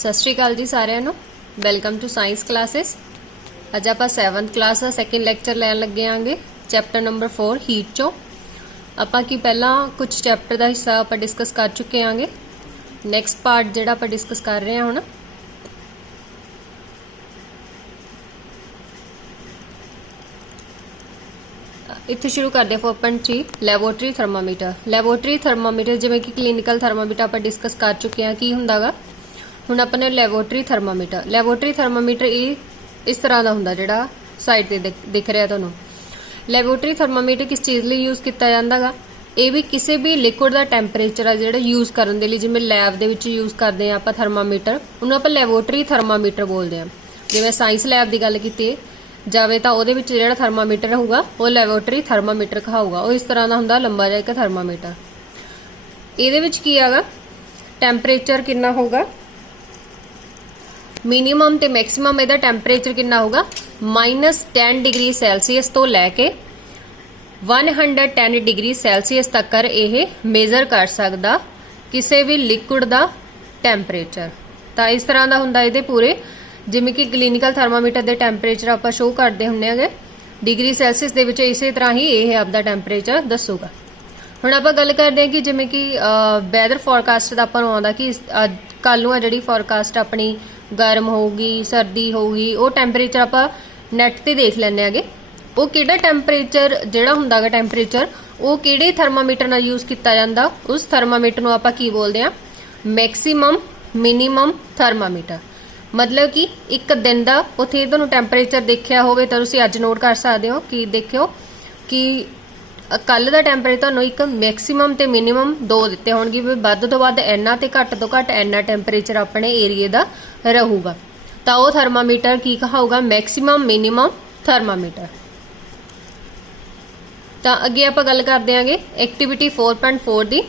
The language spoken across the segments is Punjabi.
सत श्री अकाल जी सारिਆਂ ਨੂੰ ਵੈਲਕਮ ਟੂ ਸਾਇੰਸ ਕਲਾਸਿਸ। ਅੱਜ ਆਪਾਂ 7th ਕਲਾਸ ਦਾ ਸੈਕਿੰਡ ਲੈਕਚਰ ਲੈਣ ਲੱਗੇ ਆਂਗੇ ਚੈਪਟਰ ਨੰਬਰ 4 ਹੀਟ ਚੋਂ। ਆਪਾਂ ਕੀ ਪਹਿਲਾਂ ਕੁਝ ਚੈਪਟਰ ਦਾ ਹਿੱਸਾ ਆਪਾਂ ਡਿਸਕਸ ਕਰ ਚੁੱਕੇ ਆਂਗੇ। ਨੈਕਸਟ ਪਾਰਟ ਜਿਹੜਾ ਆਪਾਂ ਡਿਸਕਸ ਕਰ ਰਹੇ ਹਾਂ ਹੁਣ ਇੱਥੇ ਸ਼ੁਰੂ ਕਰਦੇ ਹਾਂ 4.3 ਲੈਬੋਰੇਟਰੀ ਥਰਮਾਮੀਟਰ। ਲੈਬੋਰੇਟਰੀ ਥਰਮਾਮੀਟਰ ਜਿਵੇਂ ਕਿ ਕਲੀਨਿਕਲ ਥਰਮਾਮੀਟਰ ਆਪਾਂ ਡਿਸਕਸ ਕਰ ਚੁੱਕੇ ਹਾਂ ਕੀ ਹੁੰਦਾਗਾ। ਹੁਣ अपने ਲੈਬੋਰੇਟਰੀ ਥਰਮਾਮੀਟਰ इस तरह का हुंदा जिहड़ा साइड ते दिख रहा तुहानूं। ਲੈਬੋਰੇਟਰੀ ਥਰਮਾਮੀਟਰ किस चीज़ लिए यूज़ किया जाता है, ये भी किसी भी लिक्विड का टैंपरेचर है जिहड़ा यूज़ करने के लिए, जिवें लैब दे विच यूज़ करते हैं आपां थर्मामीटर, उन्होंने आपां ਲੈਬੋਰੇਟਰੀ थर्मामीटर बोलते हैं। जिवें साइंस लैब की गल कीती जाए तो उहदे विच जिहड़ा थर्मामीटर होगा वो ਲੈਬੋਰੇਟਰੀ थर्मामीटर कहाऊगा। वो इस तरह का हुंदा लंबा जिहा एक थर्मामीटर। इहदे विच की हैगा टैंपरेचर कितना होगा, मिनीमम ते मैक्सिमम इहदा टैंपरेचर कितना होगा -10 डिग्री सैल्सीयस तो लैके 110 डिग्री सैल्सीयस तक यह मेजर कर सकदा किसी भी लिक्विड का टैंपरेचर। तो इस तरह का हुंदा इहदे पूरे जिवें कि क्लीनिकल थर्मामीटर के टैंपरेचर आपां शो करते हुंदे हां डिग्री सैल्सीयस दे विच, इसे तरह ही यह आपदा टैंपरेचर दसूगा। हुण आपां गल करदे हां कि जिवें कि वैदर फॉरकास्ट दा आपां नूं आउंदा कि कल नूं आ जिहड़ी फॉरकास्ट अपनी गर्म होगी सर्दी होगी, वो टैंपरेचर आप नैट ते देख लैने आगे वो किहड़ा टैंपरेचर जिहड़ा हुंदा गा टैंपरेचर वो किहड़े थर्मामीटर नाल यूज़ किया जाता, उस थर्मामीटर नूं आपां की बोलदे आ मैक्सीमम मिनीमम थर्मामीटर। मतलब कि एक दिन का उत्थे तुहानूं टैंपरेचर देखिया होवे तां तुसीं अज नोट कर सकदे हो कि देखियो कि कल का टैंपरेचर तुहानूं एक मैक्सीमम ते मिनीमम दो दिते होणगे भी वध तो वध इन्ना ते घट तो घट इन्ना टैंपरेचर अपने एरिए का रहूगा। तो वह थर्मामीटर की कहाऊगा मैक्सीमम मिनीमम थर्मामीटर। तो अगे आप गल करते हैं एक्टिविटी 4.4 की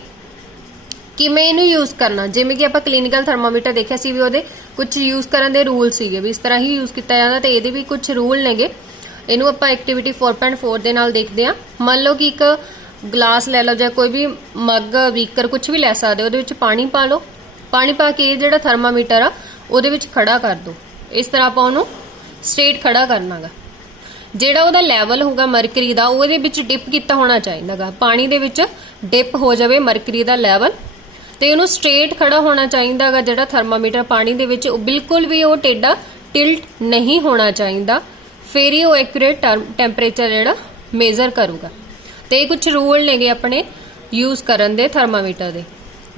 किवें इनू यूज़ करना। जिवें कि आप क्लीनिकल थर्मामीटर देखा सी भी उहदे कुछ यूज़ करने के रूल सीगे भी इस तरह ही यूज़ किया जाता, तो ये भी कुछ रूल नेगे। इनू आप एक्टिविटी 4.4 के नाल देखते हैं। मान लो कि एक गिलास ले लो या कोई भी मग बीकर कुछ भी ले सकते हो, उहदे विच पानी पा लो, पानी पा के जिहड़ा थर्मामीटर आ उहदे विच खड़ा कर दो। इस तरह आप उहनूं स्ट्रेट खड़ा करना गा। जिहड़ा उहदा लैवल होगा मरकरी दा उहदे विच डिप किया होना चाहिए गा, पानी दे विच डिप हो जाए मरकरी दा लैवल, तो उहनूं स्ट्रेट खड़ा होना चाहिए गा। जिहड़ा थर्मामीटर पानी दे विच बिल्कुल भी वो टेढ़ा टिल्ट नहीं होना चाहिए, फिर ही वो एक्यूरेट टैंपरेचर जिहड़ा मेजर करूगा। तो ये कुछ रूल नेगे अपने यूज़ करन दे थर्मामीटर दे।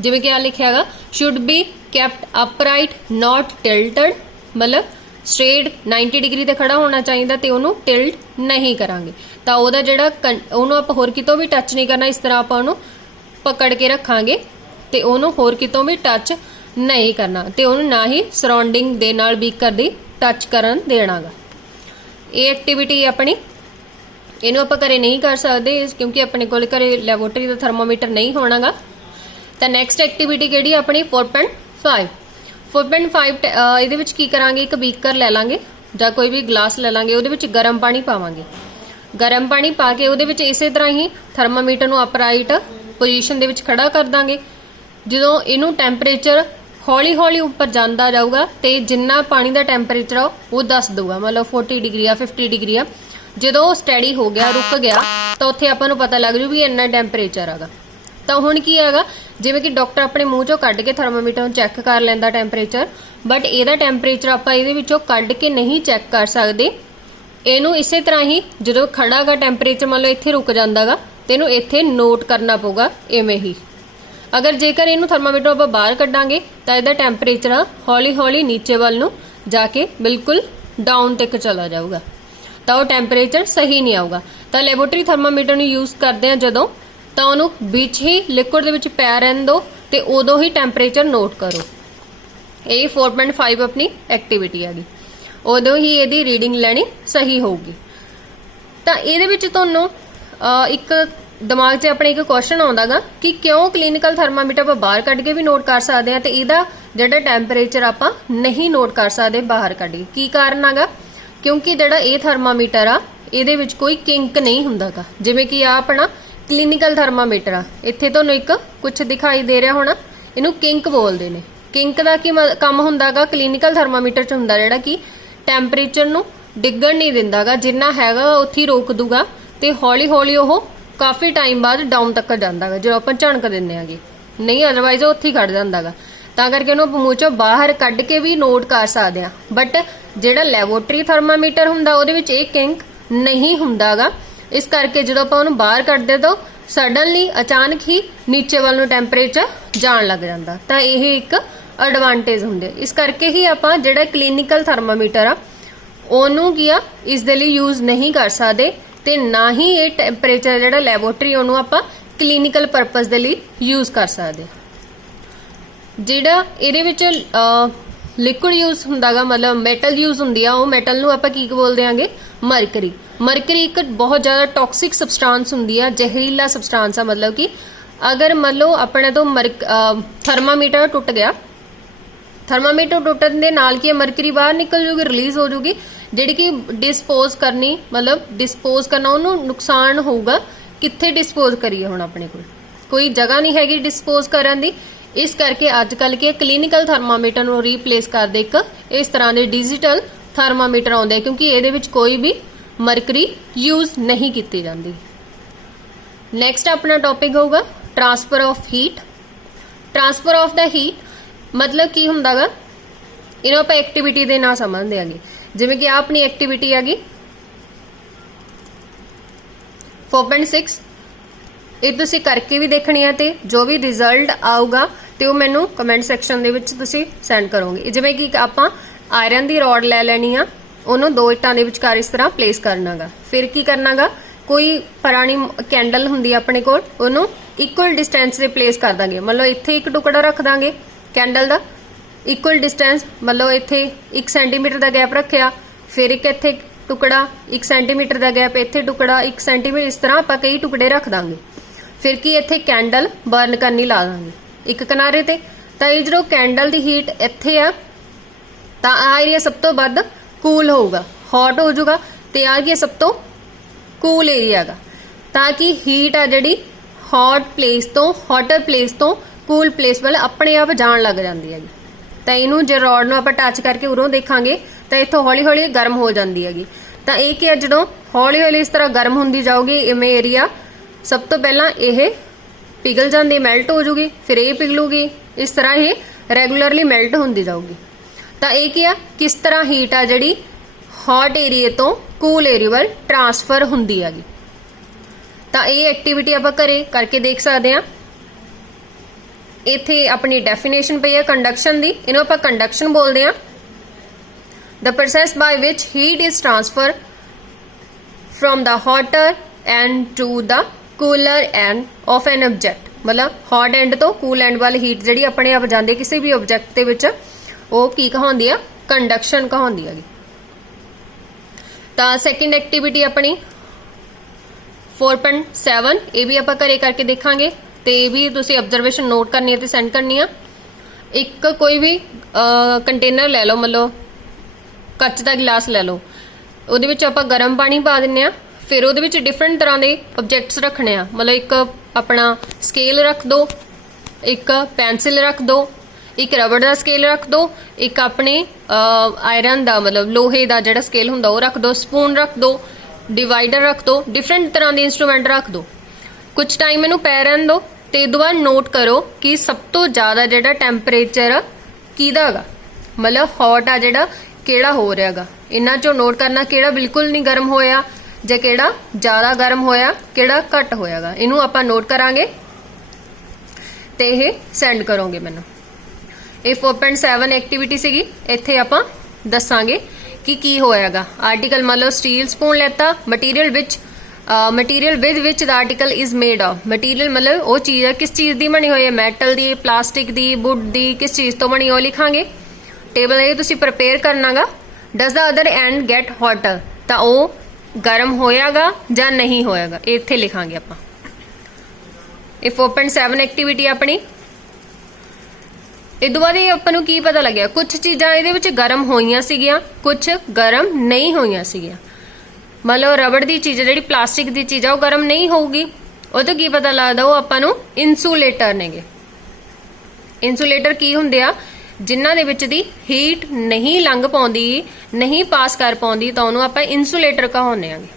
जिवें कि आ लिखिया गा should be kept upright not tilted, मतलब स्ट्रेट 90 डिग्री ते खड़ा होना चाहिए, तो उन्होंने टिल्ट नहीं करांगे। तो वह जिहड़ा उन्होंने आप होर कितों भी टच नहीं करना, इस तरह आप उन्होंने पकड़ के रखांगे तो उन्होंने होर कितों भी टच नहीं करना, तो उन्होंने ना ही सराउंडिंग दे नाल बीकर दी टच करन देना गा। ये एक्टिविटी अपनी इनू आप घरे नहीं कर सकते क्योंकि अपने को घरे लैबोरेटरी का थर्मामीटर नहीं होना गा। तो नैक्सट एक्टिविटी किहड़ी अपनी 4.5 इहदे विच की करांगे, एक बीकर ले लांगे जां कोई भी गिलास ले लांगे, उहदे विच गर्म पानी पावांगे। गर्म पानी पा के उहदे विच इसे तरह ही थर्मामीटर नूं अपराइट पोजीशन दे विच खड़ा कर दांगे। जदों इनू टैंपरेचर हौली हौली उपर जाता जाऊगा तो जिन्ना पानी का टैंपरेचर आ वो दस दूगा, मतलब 40 डिग्री आ 50 डिग्री आ। जो स्टैडी हो गया रुक गया तो उत्थे आपां नूं पता लग जू भी इन्ना टैंपरेचर आगा। तो हुण की हैगा जिवें कि डॉक्टर अपने मूँह चों कढ के थर्मामीटर चैक कर लैंदा टैंपरेचर, बट इहदा टैंपरेचर आपां इहदे विचों कढ के नहीं चैक कर सकते। इनू इसे तरह ही जो खड़ा गा टैंपरेचर मान लो इत्थे रुक जांदा गा ते इनू इत्थे नोट करना पऊगा इवें ही। अगर जेकर इनू थर्मामीटर आप बाहर कड्डांगे तो इसका टैंपरेचर हौली हौली नीचे वाल नूं जाके बिल्कुल डाउन तक चला जाऊगा, तो वो टैंपरेचर सही नहीं आऊगा। तो लैबोरेटरी थर्मामीटर नूं यूज़ करते हैं जदों तो उन्होंने बीच ही लिक्विड दे विच पै रहन दो तो उदों ही टैंपरेचर नोट करो। ये 4.5 अपनी एक्टिविटी हैगी, उदों ही इहदी रीडिंग लैनी सही होगी। तो इहदे विच तुहानूं एक दिमाग 'च अपने एक क्वेश्चन आउंदा गा कि क्यों क्लीनिकल थर्मामीटर आप बाहर कढ के भी नोट कर सकते हैं तो इहदा जिहड़ा टैंपरेचर आप नहीं नोट कर सकते बाहर कढ के। की कारण आगा क्योंकि जिहड़ा ये थर्मामीटर आ इहदे विच कोई किंक नहीं हुंदा गा। जिवें कि आ अपना क्लीनिकल थर्मामीटर आ, इत्थे तुहानूं एक कुछ दिखाई दे रहा होना, इनू किंक बोलते हैं। ਕਿੰਕ ਦਾ ਕੀ ਕੰਮ ਹੁੰਦਾਗਾ ਕਲੀਨਿਕਲ ਥਰਮਾਮੀਟਰ ਚ ਹੁੰਦਾ ਜਿਹੜਾ ਕਿ ਟੈਂਪਰੇਚਰ ਨੂੰ ਡਿੱਗਣ ਨਹੀਂ ਦਿੰਦਾਗਾ, ਜਿੰਨਾ ਹੈਗਾ ਉੱਥੇ ਹੀ ਰੋਕ ਦੂਗਾ ਤੇ ਹੌਲੀ ਹੌਲੀ ਉਹ ਕਾਫੀ ਟਾਈਮ ਬਾਅਦ ਡਾਊਨ ਤੱਕ ਜਾਂਦਾਗਾ ਜਦੋਂ ਆਪਾਂ ਝਣਕ ਦਿੰਦੇ ਆਗੇ, ਨਹੀਂ ਅਦਰਵਾਈਜ਼ ਉਹ ਉੱਥੇ ਹੀ ਖੜ ਜਾਂਦਾਗਾ। ਤਾਂ ਕਰਕੇ ਉਹਨੂੰ ਮੂੰਹ ਚੋਂ ਬਾਹਰ ਕੱਢ ਕੇ ਵੀ ਨੋਟ ਕਰ ਸਕਦੇ ਆ। ਬਟ ਜਿਹੜਾ ਲੈਬੋਰਟਰੀ ਥਰਮਾਮੀਟਰ ਹੁੰਦਾ ਉਹਦੇ ਵਿੱਚ ਇਹ ਕਿੰਕ ਨਹੀਂ ਹੁੰਦਾਗਾ, ਇਸ ਕਰਕੇ ਜਦੋਂ ਆਪਾਂ ਉਹਨੂੰ ਬਾਹਰ ਕੱਢਦੇ ਤਾਂ ਸਡਨਲੀ ਅਚਾਨਕ ਹੀ ਨੀਚੇ ਵੱਲ ਨੂੰ ਟੈਂਪਰੇਚਰ ਜਾਣ ਲੱਗ ਜਾਂਦਾ। ਤਾਂ ਇਹ ਇੱਕ ਐਡਵਾਂਟੇਜ ਹੁੰਦੇ, ਇਸ ਕਰਕੇ ਹੀ ਆਪਾਂ ਜਿਹੜਾ ਕਲੀਨਿਕਲ ਥਰਮਾਮੀਟਰ ਆ ਉਹਨੂੰ ਕੀ ਆ ਇਸ ਦੇ ਲਈ ਯੂਜ਼ ਨਹੀਂ ਕਰ ਸਕਦੇ, ਤੇ ਨਾ ਹੀ ਇਹ ਟੈਂਪਰੇਚਰ ਜਿਹੜਾ ਲੈਬੋਰਟਰੀ ਉਹਨੂੰ ਆਪਾਂ ਕਲੀਨਿਕਲ ਪਰਪਸ ਦੇ ਲਈ ਯੂਜ਼ ਕਰ ਸਕਦੇ। ਜਿਹੜਾ ਇਹਦੇ ਵਿੱਚ ਲਿਕੁਇਡ ਯੂਜ਼ ਹੁੰਦਾਗਾ, ਮਤਲਬ ਮੈਟਲ ਯੂਜ਼ ਹੁੰਦੀ ਆ, ਉਹ ਮੈਟਲ ਨੂੰ ਆਪਾਂ ਕੀ ਬੋਲਦੇ ਆਂਗੇ, ਮਰਕਰੀ। ਮਰਕਰੀ ਇੱਕ ਬਹੁਤ ਜ਼ਿਆਦਾ ਟੌਕਸਿਕ ਸਬਸਟੈਂਸ ਹੁੰਦੀ ਆ, ਜ਼ਹਿਰੀਲਾ ਸਬਸਟੈਂਸ ਆ। ਮਤਲਬ ਕਿ ਅਗਰ ਮੰਨ ਲਓ ਆਪਣੇ ਤੋਂ ਥਰਮਾਮੀਟਰ ਟੁੱਟ ਗਿਆ, ਥਰਮਾਮੀਟਰ ਟੁੱਟਣ ਦੇ ਨਾਲ ਕੀ ਮਰਕਰੀ ਬਾਹਰ ਨਿਕਲ ਜੂਗੀ, ਰਿਲੀਜ਼ ਹੋ ਜੂਗੀ, ਜਿਹੜੀ ਕਿ ਡਿਸਪੋਜ਼ ਕਰਨੀ, ਮਤਲਬ ਡਿਸਪੋਜ਼ ਕਰਨਾ ਉਹਨੂੰ ਨੁਕਸਾਨ ਹੋਊਗਾ। ਕਿੱਥੇ ਡਿਸਪੋਜ਼ ਕਰੀਏ, ਹੁਣ ਆਪਣੇ ਕੋਲ ਕੋਈ ਜਗ੍ਹਾ ਨਹੀਂ ਹੈਗੀ ਡਿਸਪੋਜ਼ ਕਰਨ ਦੀ, ਇਸ ਕਰਕੇ ਅੱਜ ਕੱਲ ਕੇ ਕਲੀਨਿਕਲ ਥਰਮਾਮੀਟਰ ਨੂੰ ਰੀਪਲੇਸ ਕਰਦੇ ਇੱਕ ਇਸ ਤਰ੍ਹਾਂ ਦੇ ਡਿਜੀਟਲ ਥਰਮਾਮੀਟਰ ਆਉਂਦੇ, ਕਿਉਂਕਿ ਇਹਦੇ ਵਿੱਚ ਕੋਈ ਵੀ ਮਰਕਰੀ ਯੂਜ਼ ਨਹੀਂ ਕੀਤੀ ਜਾਂਦੀ। ਨੈਕਸਟ ਆਪਣਾ ਟੌਪਿਕ ਹੋਊਗਾ transfer of heat. Transfer of the heat ਮਤਲਬ ਕੀ ਹੁੰਦਾਗਾ, ਇਹਨੂੰ ਆਪਾਂ ਐਕਟੀਵਿਟੀ ਦੇ ਨਾਲ ਸਮਝਦੇ ਆਂਗੇ। ਜਿਵੇਂ ਕਿ ਆਪਣੀ ਐਕਟੀਵਿਟੀ ਹੈਗੀ 4.6, ਇਹ ਤੁਸੀਂ ਕਰਕੇ ਵੀ ਦੇਖਣੀ ਹੈ ਤੇ ਜੋ ਵੀ ਰਿਜ਼ਲਟ ਆਊਗਾ ਤੇ ਉਹ ਮੈਨੂੰ ਕਮੈਂਟ ਸੈਕਸ਼ਨ ਦੇ ਵਿੱਚ ਤੁਸੀਂ ਸੈਂਡ ਕਰੋਗੇ। ਜਿਵੇਂ ਕਿ ਆਪਾਂ ਆਇਰਨ ਦੀ ਰੋਡ ਲੈ ਲੈਣੀ ਆ, ਉਹਨੂੰ ਦੋ ਇੱਟਾਂ ਦੇ ਵਿਚਕਾਰ ਇਸ ਤਰ੍ਹਾਂ ਪਲੇਸ ਕਰਨਾਗਾ। ਫਿਰ ਕੀ ਕਰਨਾਗਾ, ਕੋਈ ਪੁਰਾਣੀ ਕੈਂਡਲ ਹੁੰਦੀ ਆ ਆਪਣੇ ਕੋਲ, ਉਹਨੂੰ ਇਕੁਅਲ ਡਿਸਟੈਂਸ ਤੇ ਪਲੇਸ ਕਰ ਦਾਂਗੇ। ਮਤਲਬ ਇੱਥੇ ਇੱਕ ਟੁਕੜਾ ਰੱਖ ਦਾਂਗੇ ਕੈਂਡਲ ਦਾ, ਇਕੁਅਲ ਡਿਸਟੈਂਸ, ਮਤਲਬ ਇੱਥੇ 1 ਸੈਂਟੀਮੀਟਰ ਦਾ ਗੈਪ ਰੱਖਿਆ, ਫਿਰ ਇੱਕ ਇੱਥੇ ਟੁਕੜਾ 1 ਸੈਂਟੀਮੀਟਰ ਦਾ ਗੈਪ, ਇੱਥੇ ਟੁਕੜਾ 1 ਸੈਂਟੀਮੀਟਰ, ਇਸ ਤਰ੍ਹਾਂ ਆਪਾਂ ਕਈ ਟੁਕੜੇ ਰੱਖ ਦਾਂਗੇ। ਫਿਰ ਕੀ ਇੱਥੇ ਕੈਂਡਲ ਬਰਨ ਕਰਨੀ ਲਾ ਦਾਂਗੇ ਇੱਕ ਕਿਨਾਰੇ ਤੇ। ਤਾਂ ਇਹ ਜਦੋਂ ਕੈਂਡਲ ਦੀ ਹੀਟ ਇੱਥੇ ਆ ਤਾਂ ਆ ਏਰੀਆ ਸਭ ਤੋਂ ਵੱਧ ਕੂਲ ਹੋਊਗਾ, ਹੌਟ ਹੋ ਜਾਊਗਾ, ਤੇ ਆ ਗਿਆ ਸਭ ਤੋਂ ਕੂਲ ਏਰੀਆ ਹੈਗਾ। ਤਾਂ ਕਿ ਹੀਟ ਆ ਜਿਹੜੀ ਹੌਟ ਪਲੇਸ ਤੋਂ, ਹੌਟਰ ਪਲੇਸ ਤੋਂ ਕੂਲ ਪਲੇਸ ਵੱਲ ਆਪਣੇ ਆਪ ਜਾਣ ਲੱਗ ਜਾਂਦੀ ਹੈਗੀ। ਤਾਂ ਇਹਨੂੰ ਜੇ ਰੋਡ ਨੂੰ ਆਪਾਂ ਟੱਚ ਕਰਕੇ ਉਰੋਂ ਦੇਖਾਂਗੇ ਤਾਂ ਇੱਥੋਂ ਹੌਲੀ ਹੌਲੀ ਗਰਮ ਹੋ ਜਾਂਦੀ ਹੈਗੀ। ਤਾਂ ਇਹ ਕੀ ਆ, ਜਦੋਂ ਹੌਲੀ ਹੌਲੀ ਇਸ ਤਰ੍ਹਾਂ ਗਰਮ ਹੁੰਦੀ ਜਾਊਗੀ ਇਵੇਂ ਏਰੀਆ, ਸਭ ਤੋਂ ਪਹਿਲਾਂ ਇਹ ਪਿਘਲ ਜਾਂਦੀ, ਮੈਲਟ ਹੋ ਜੂਗੀ, ਫਿਰ ਇਹ ਪਿਘਲੂਗੀ, ਇਸ ਤਰ੍ਹਾਂ ਇਹ ਰੈਗੂਲਰਲੀ ਮੈਲਟ ਹੁੰਦੀ ਜਾਊਗੀ। ਤਾਂ ਇਹ ਕੀ ਆ, ਕਿਸ ਤਰ੍ਹਾਂ ਹੀਟ ਆ ਜਿਹੜੀ ਹੌਟ ਏਰੀਆ ਤੋਂ ਕੂਲ ਏਰੀਆ ਵੱਲ ਟ੍ਰਾਂਸਫਰ ਹੁੰਦੀ ਹੈਗੀ। ਤਾਂ ਇਹ ਐਕਟੀਵਿਟੀ ਆਪਾਂ ਘਰੇ ਕਰਕੇ ਦੇਖ ਸਕਦੇ ਆ। ਇੱਥੇ ਆਪਣੀ ਡੈਫੀਨੇਸ਼ਨ ਪਈ ਹੈ ਕੰਡਕਸ਼ਨ ਦੀ, ਇਹਨੂੰ ਆਪਾਂ ਕੰਡਕਸ਼ਨ ਬੋਲਦੇ ਆ। The process by which heat is transferred from the hotter end to the cooler end of an object, ਮਤਲਬ hot end ਤੋਂ cool end ਵੱਲ ਹੀਟ ਜਿਹੜੀ ਆਪਣੇ ਆਪ ਜਾਂਦੀ ਕਿਸੇ ਵੀ ਆਬਜੈਕਟ ਦੇ ਵਿੱਚ, ਉਹ ਕੀ ਕਹਾਉਂਦੀ ਆ, ਕੰਡਕਸ਼ਨ ਕਹਾਉਂਦੀ ਹੈਗੀ। ਤਾਂ ਸੈਕਿੰਡ ਐਕਟੀਵਿਟੀ ਆਪਣੀ 4.7, ਇਹ ਵੀ ਆਪਾਂ ਘਰੇ ਕਰਕੇ ਦੇਖਾਂਗੇ ਤੇ ਇਹ ਵੀ ਤੁਸੀਂ ਆਬਜ਼ਰਵੇਸ਼ਨ ਨੋਟ ਕਰਨੀ ਹੈ ਤੇ ਸੈਂਡ ਕਰਨੀ ਆ। ਇੱਕ ਕੋਈ ਵੀ ਕੰਟੇਨਰ ਲੈ ਲਓ, ਮਤਲਬ ਕੱਚ ਦਾ ਗਲਾਸ ਲੈ ਲਓ, ਉਹਦੇ ਵਿੱਚ ਆਪਾਂ ਗਰਮ ਪਾਣੀ ਪਾ ਦਿੰਨੇ ਆ, ਫਿਰ ਉਹਦੇ ਵਿੱਚ ਡਿਫਰੈਂਟ ਤਰ੍ਹਾਂ ਦੇ ਆਬਜੈਕਟਸ ਰੱਖਣੇ ਆ। ਮਤਲਬ ਇੱਕ ਆਪਣਾ ਸਕੇਲ ਰੱਖ ਦੋ, ਇੱਕ ਪੈਨਸਿਲ ਰੱਖ ਦੋ, ਇੱਕ ਰਬੜ ਦਾ ਸਕੇਲ ਰੱਖ ਦੋ, ਇੱਕ ਆਪਣੇ ਆਇਰਨ ਦਾ ਮਤਲਬ ਲੋਹੇ ਦਾ ਜਿਹੜਾ ਸਕੇਲ ਹੁੰਦਾ ਉਹ ਰੱਖ ਦੋ, ਸਪੂਨ ਰੱਖ ਦੋ, ਡਿਵਾਈਡਰ ਰੱਖ ਦੋ, ਡਿਫਰੈਂਟ ਤਰ੍ਹਾਂ ਦੇ ਇੰਸਟਰੂਮੈਂਟ ਰੱਖ ਦੋ। ਕੁਝ ਟਾਈਮ ਇਹਨੂੰ ਪੈ ਰਹਿਣ ਦੋ ਤੇ ਇਹ ਤੋਂ ਬਾਅਦ ਨੋਟ ਕਰੋ ਕਿ ਸਭ ਤੋਂ ਜ਼ਿਆਦਾ ਜਿਹੜਾ ਟੈਂਪਰੇਚਰ ਕਿਹਦਾ ਹੈਗਾ, ਮਤਲਬ ਹੌਟ ਆ ਜਿਹੜਾ ਕਿਹੜਾ ਹੋ ਰਿਹਾ ਹੈਗਾ। ਇਹਨਾਂ ਚੋਂ ਨੋਟ ਕਰਨਾ ਕਿਹੜਾ ਬਿਲਕੁਲ ਨਹੀਂ ਗਰਮ ਹੋਇਆ ਜਾਂ ਕਿਹੜਾ ਜ਼ਿਆਦਾ ਗਰਮ ਹੋਇਆ, ਕਿਹੜਾ ਘੱਟ ਹੋਇਆਗਾ। ਇਹਨੂੰ ਆਪਾਂ ਨੋਟ ਕਰਾਂਗੇ ਤੇ ਇਹ ਸੈਂਡ ਕਰੋਗੇ ਮੈਨੂੰ। ਇਹ 4.7 ਐਕਟੀਵਿਟੀ ਸੀਗੀ, ਇੱਥੇ ਆਪਾਂ ਦੱਸਾਂਗੇ ਕਿ ਕੀ ਹੋਇਆਗਾ। ਆਰਟੀਕਲ ਮੰਨ ਲਓ ਸਟੀਲ ਸਪੂਨ ਲੈਤਾ, material with which the article is made of. Material ਮਤਲਬ ਉਹ ਚੀਜ਼ ਹੈ, ਕਿਸ ਚੀਜ਼ ਦੀ ਬਣੀ ਹੋਈ ਹੈ, ਮੈਟਲ ਦੀ, ਪਲਾਸਟਿਕ ਦੀ, ਵੁੱਡ ਦੀ, ਕਿਸ ਚੀਜ਼ ਤੋਂ ਬਣੀ ਹੋਈ ਲਿਖਾਂਗੇ। ਟੇਬਲ ਇਹ ਤੁਸੀਂ ਪ੍ਰਪੇਅਰ ਕਰਨਾਗਾ। Does the other end get hotter, ਤਾਂ ਉਹ ਗਰਮ ਹੋਇਆਗਾ ਜਾਂ ਨਹੀਂ ਹੋਇਆਗਾ, ਇਹ ਇੱਥੇ ਲਿਖਾਂਗੇ ਆਪਾਂ। ਇਹ 4.7 ਐਕਟੀਵਿਟੀ ਆਪਣੀ। ਇਹ ਤੋਂ ਬਾਅਦ ਇਹ ਆਪਾਂ ਨੂੰ ਕੀ ਪਤਾ ਲੱਗਿਆ, ਕੁਝ ਚੀਜ਼ਾਂ ਇਹਦੇ ਵਿੱਚ ਗਰਮ ਹੋਈਆਂ ਸੀਗੀਆਂ, ਕੁਝ ਗਰਮ ਨਹੀਂ ਹੋਈਆਂ ਸੀਗੀਆਂ। ਮਤਲਬ ਰਬੜ ਦੀ ਚੀਜ਼ ਜਿਹੜੀ ਪਲਾਸਟਿਕ ਦੀ ਚੀਜ਼ ਆ ਉਹ ਗਰਮ ਨਹੀਂ ਹੋਊਗੀ। ਉਹ ਤੋਂ ਕੀ ਪਤਾ ਲੱਗਦਾ, ਉਹ ਆਪਾਂ ਨੂੰ ਇਨਸੂਲੇਟਰ ਨੇਗੇ। ਇਨਸੂਲੇਟਰ ਕੀ ਹੁੰਦੇ ਆ, ਜਿਨ੍ਹਾਂ ਦੇ ਵਿੱਚ ਦੀ ਹੀਟ ਨਹੀਂ ਲੰਘ ਪਾਉਂਦੀ, ਨਹੀਂ ਪਾਸ ਕਰ ਪਾਉਂਦੀ, ਤਾਂ ਉਹਨੂੰ ਆਪਾਂ ਇਨਸੂਲੇਟਰ ਕਹਾਉਂਦੇ ਆਂਗੇ।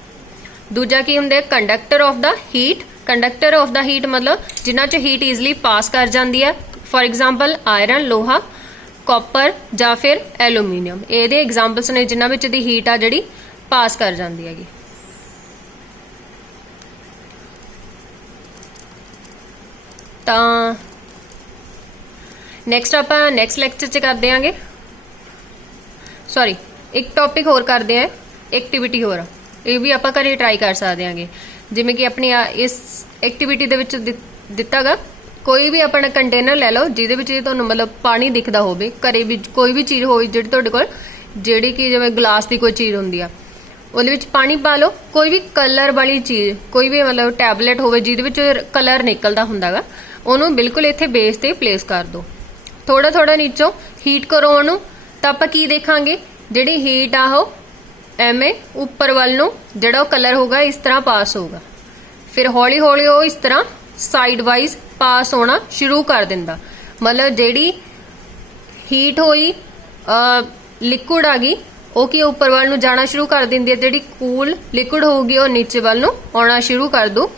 ਦੂਜਾ ਕੀ ਹੁੰਦੇ, conductor of the heat. Conductor of the heat ਮਤਲਬ ਜਿਨ੍ਹਾਂ 'ਚ ਹੀਟ ਈਜ਼ਲੀ ਪਾਸ ਕਰ ਜਾਂਦੀ ਹੈ। ਫॉर एग्जांपल ਆਇਰਨ, ਲੋਹਾ, ਕਾਪਰ ਜਾਂ ਫਿਰ ਐਲੂਮੀਨੀਅਮ। ਇਹਦੇ ਐਗਜ਼ਾਮਪਲਸ ਨੇ ਜਿਨ੍ਹਾਂ ਵਿੱਚ ਦੀ ਹੀਟ ਆ ਜਿਹੜੀ ਪਾਸ ਕਰ ਜਾਂਦੀ ਹੈਗੀ। ਤਾਂ ਨੈਕਸਟ ਆਪਾਂ ਨੈਕਸਟ ਲੈਕਚਰ 'ਚ ਕਰਦੇ ਆਂਗੇ। ਸੌਰੀ, ਇੱਕ ਟੌਪਿਕ ਹੋਰ ਕਰਦੇ ਆਂ, ਐਕਟੀਵਿਟੀ ਹੋਰ। ਇਹ ਵੀ ਆਪਾਂ ਘਰੇ ਟਰਾਈ ਕਰ ਸਕਦੇ ਆਂਗੇ। ਜਿਵੇਂ ਕਿ ਆਪਣੀ ਇਸ ਐਕਟੀਵਿਟੀ ਦੇ ਵਿੱਚ ਦਿੱਤਾਗਾ, ਕੋਈ ਵੀ ਆਪਣਾ ਕੰਟੇਨਰ ਲੈ ਲਓ ਜਿਹਦੇ ਵਿੱਚ ਤੁਹਾਨੂੰ ਮਤਲਬ ਪਾਣੀ ਦਿਖਦਾ ਹੋਵੇ, ਘਰੇ ਵੀ ਕੋਈ ਵੀ ਚੀਜ਼ ਹੋਵੇ ਜਿਹੜੀ ਤੁਹਾਡੇ ਕੋਲ, ਜਿਹੜੀ ਕਿ ਜਿਵੇਂ ਗਲਾਸ ਦੀ ਕੋਈ ਚੀਜ਼ ਹੁੰਦੀ ਆ, ਉਹਦੇ ਵਿੱਚ ਪਾਣੀ ਪਾ ਲਓ। ਕੋਈ ਵੀ ਕਲਰ ਵਾਲੀ ਚੀਜ਼, ਕੋਈ ਵੀ ਮਤਲਬ ਟੈਬਲੇਟ ਹੋਵੇ ਜਿਹਦੇ ਵਿੱਚ ਕਲਰ ਨਿਕਲਦਾ ਹੁੰਦਾਗਾ, ਉਹਨੂੰ ਬਿਲਕੁਲ ਇੱਥੇ ਬੇਸ ਤੇ ਪਲੇਸ ਕਰ ਦਿਓ। ਥੋੜਾ ਥੋੜਾ ਨੀਚੋਂ ਹੀਟ ਕਰੋ ਉਹਨੂੰ। ਤਾਂ ਆਪਾਂ ਕੀ ਦੇਖਾਂਗੇ, ਜਿਹੜੀ ਹੀਟ ਆ ਉਹ ਐਵੇਂ ਉੱਪਰ ਵੱਲ ਨੂੰ ਜਿਹੜਾ ਉਹ ਕਲਰ ਹੋਗਾ ਇਸ ਤਰ੍ਹਾਂ ਪਾਸ ਹੋਊਗਾ। ਫਿਰ ਹੌਲੀ ਹੌਲੀ ਉਹ ਇਸ ਤਰ੍ਹਾਂ ਸਾਈਡ ਵਾਈਜ਼ ਪਾਸ ਹੋਣਾ ਸ਼ੁਰੂ ਕਰ ਦਿੰਦਾ। ਮਤਲਬ ਜਿਹੜੀ ਹੀਟ ਹੋਈ ਲਿਕੁਇਡ ਆ ਗਈ, ਉਹ ਕੀ ਉੱਪਰ ਵੱਲ ਨੂੰ ਜਾਣਾ ਸ਼ੁਰੂ ਕਰ ਦਿੰਦੀ ਹੈ। ਜਿਹੜੀ ਕੂਲ ਲਿਕੁਇਡ ਹੋਊਗੀ ਉਹ ਨੀਚੇ ਵੱਲ ਨੂੰ ਆਉਣਾ ਸ਼ੁਰੂ ਕਰ ਦੂ।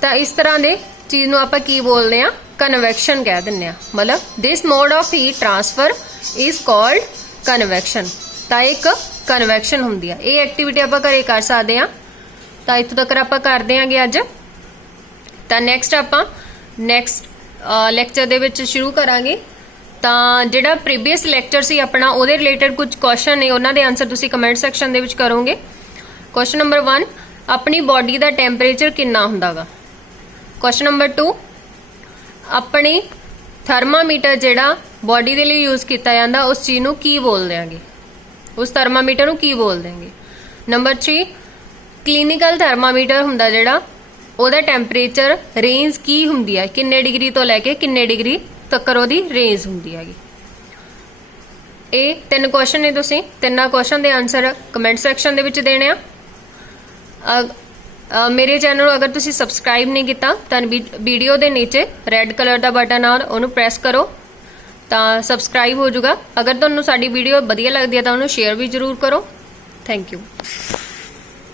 ਤਾਂ ਇਸ ਤਰ੍ਹਾਂ ਦੇ ਚੀਜ਼ ਨੂੰ ਆਪਾਂ ਕੀ ਬੋਲਦੇ ਆ, ਕਨਵੈਕਸ਼ਨ ਕਹਿ ਦਿੰਦੇ ਆ। ਮਤਲਬ this mode of heat transfer is called convection. ਤਾਂ ਇੱਕ ਕਨਵੈਕਸ਼ਨ ਹੁੰਦੀ ਆ। ਇਹ ਐਕਟੀਵਿਟੀ ਆਪਾਂ ਘਰੇ ਕਰ ਸਕਦੇ ਆ। ਤਾਂ ਇੱਥੋਂ ਤੱਕ ਆਪਾਂ ਕਰਦੇ ਆਂਗੇ ਅੱਜ। ਤਾਂ ਨੈਕਸਟ ਆਪਾਂ ਨੈਕਸਟ ਲੈਕਚਰ ਦੇ ਵਿੱਚ ਸ਼ੁਰੂ ਕਰਾਂਗੇ। ਤਾਂ ਜਿਹੜਾ ਪ੍ਰੀਵੀਅਸ ਲੈਕਚਰ ਸੀ ਆਪਣਾ, ਉਹਦੇ ਰਿਲੇਟਡ ਕੁਝ ਕੁਐਸਚਨ ਨੇ, ਉਹਨਾਂ ਦੇ ਆਨਸਰ ਤੁਸੀਂ ਕਮੈਂਟ ਸੈਕਸ਼ਨ ਦੇ ਵਿੱਚ ਕਰੋਗੇ। ਕੁਐਸਚਨ ਨੰਬਰ 1, ਆਪਣੀ ਬਾਡੀ ਦਾ ਟੈਂਪਰੇਚਰ ਕਿੰਨਾ ਹੁੰਦਾਗਾ। ਕੁਐਸਚਨ ਨੰਬਰ 2, ਆਪਣੀ ਥਰਮਾਮੀਟਰ ਜਿਹੜਾ ਬਾਡੀ ਦੇ ਲਈ ਯੂਜ਼ ਕੀਤਾ ਜਾਂਦਾ, ਉਸ ਚੀਜ਼ ਨੂੰ ਕੀ ਬੋਲਦੇ ਆਂਗੇ, ਉਸ ਥਰਮਾਮੀਟਰ ਨੂੰ ਕੀ ਬੋਲਦੇ ਆਂਗੇ। ਨੰਬਰ 3, ਕਲੀਨਿਕਲ ਥਰਮਾਮੀਟਰ ਹੁੰਦਾ ਜਿਹੜਾ, ਉਹਦਾ ਟੈਂਪਰੇਚਰ ਰੇਂਜ ਕੀ ਹੁੰਦੀ ਹੈ, ਕਿੰਨੇ ਡਿਗਰੀ ਤੋਂ ਲੈ ਕੇ ਕਿੰਨੇ ਡਿਗਰੀ ਤੱਕ ਉਹਦੀ ਰੇਂਜ ਹੁੰਦੀ ਹੈਗੀ। ਇਹ 3 ਕੁਐਸਚਨ ਨੇ, ਤੁਸੀਂ ਤਿੰਨਾਂ ਕੁਐਸਚਨ ਦੇ ਆਨਸਰ ਕਮੈਂਟ ਸੈਕਸ਼ਨ ਦੇ ਵਿੱਚ ਦੇਣੇ ਆ। ਮੇਰੇ ਚੈਨਲ ਨੂੰ ਅਗਰ ਤੁਸੀਂ ਸਬਸਕ੍ਰਾਈਬ ਨਹੀਂ ਕੀਤਾ ਤਾਂ ਵੀਡੀਓ ਦੇ ਨੀਚੇ ਰੈੱਡ ਕਲਰ ਦਾ ਬਟਨ ਆ, ਉਹਨੂੰ ਪ੍ਰੈਸ ਕਰੋ ਤਾਂ ਸਬਸਕ੍ਰਾਈਬ ਹੋ ਜਾਊਗਾ। ਅਗਰ ਤੁਹਾਨੂੰ ਸਾਡੀ ਵੀਡੀਓ ਵਧੀਆ ਲੱਗਦੀ ਹੈ ਤਾਂ ਉਹਨੂੰ ਸ਼ੇਅਰ ਵੀ ਜ਼ਰੂਰ ਕਰੋ। Thank you.